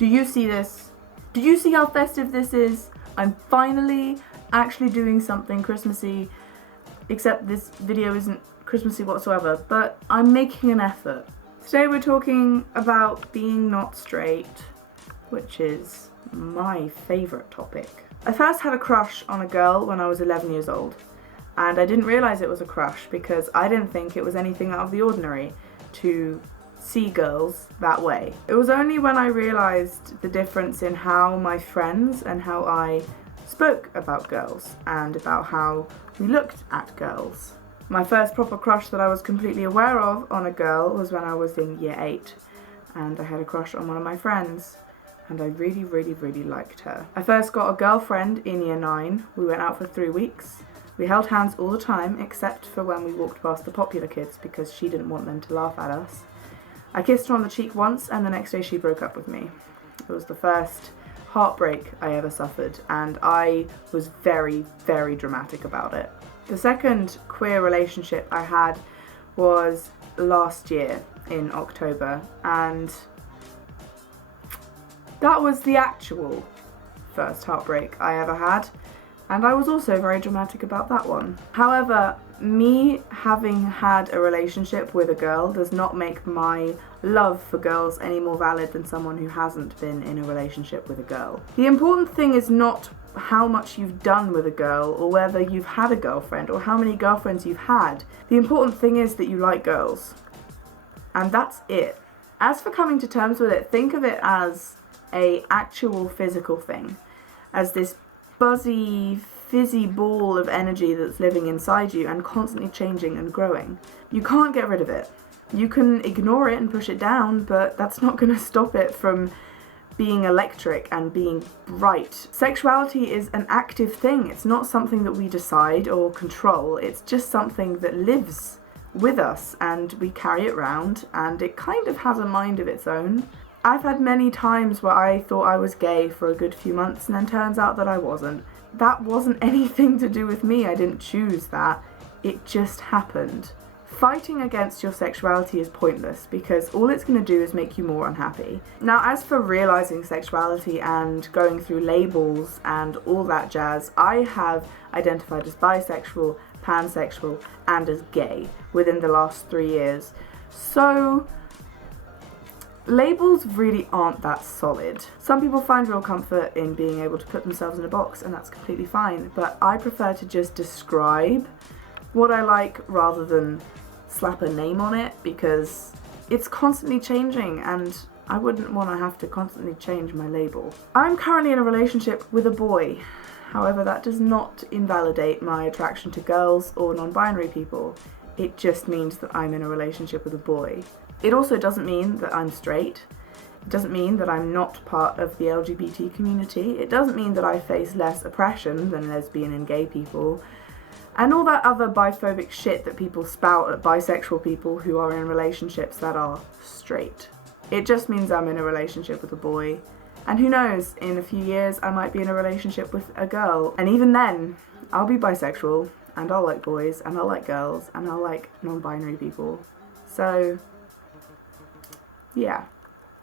Do you see this? Do you see how festive this is? I'm finally actually doing something Christmassy, except this video isn't Christmassy whatsoever, but I'm making an effort. Today we're talking about being not straight, which is my favourite topic. I first had a crush on a girl when I was 11 years old, and I didn't realise it was a crush because I didn't think it was anything out of the ordinary to see girls that way. It was only when I realised the difference in how my friends and how I spoke about girls and about how we looked at girls. My first proper crush that I was completely aware of on a girl was when I was in year 8, and I had a crush on one of my friends, and I really liked her. I first got a girlfriend in year 9. We went out for 3 weeks. We held hands all the time except for when we walked past the popular kids because she didn't want them to laugh at us. I kissed her on the cheek once, and the next day she broke up with me. It was the first heartbreak I ever suffered, and I was very dramatic about it. The second queer relationship I had was last year in October, and that was the actual first heartbreak I ever had, and I was also very dramatic about that one. However, me having had a relationship with a girl does not make my love for girls any more valid than someone who hasn't been in a relationship with a girl. The important thing is not how much you've done with a girl or whether you've had a girlfriend or how many girlfriends you've had. The important thing is that you like girls. And that's it. As for coming to terms with it, think of it as a actual physical thing, as this buzzy, fizzy ball of energy that's living inside you and constantly changing and growing. You can't get rid of it. You can ignore it and push it down, but that's not going to stop it from being electric and being bright. Sexuality is an active thing. It's not something that we decide or control. It's just something that lives with us and we carry it around, and it kind of has a mind of its own. I've had many times where I thought I was gay for a good few months and then turns out that I wasn't. That wasn't anything to do with me. I didn't choose that. It just happened. Fighting against your sexuality is pointless because all it's going to do is make you more unhappy. Now, as for realising sexuality and going through labels and all that jazz, I have identified as bisexual, pansexual and as gay within the last 3 years. So labels really aren't that solid. Some people find real comfort in being able to put themselves in a box, and that's completely fine, but I prefer to just describe what I like rather than slap a name on it because it's constantly changing and I wouldn't want to have to constantly change my label. I'm currently in a relationship with a boy. However, that does not invalidate my attraction to girls or non-binary people. It just means that I'm in a relationship with a boy. It also doesn't mean that I'm straight. It doesn't mean that I'm not part of the LGBT community. It doesn't mean that I face less oppression than lesbian and gay people. And all that other biphobic shit that people spout at bisexual people who are in relationships that are straight. It just means I'm in a relationship with a boy. And who knows, in a few years I might be in a relationship with a girl. And even then, I'll be bisexual, and I'll like boys, and I'll like girls, and I'll like non-binary people. So, yeah.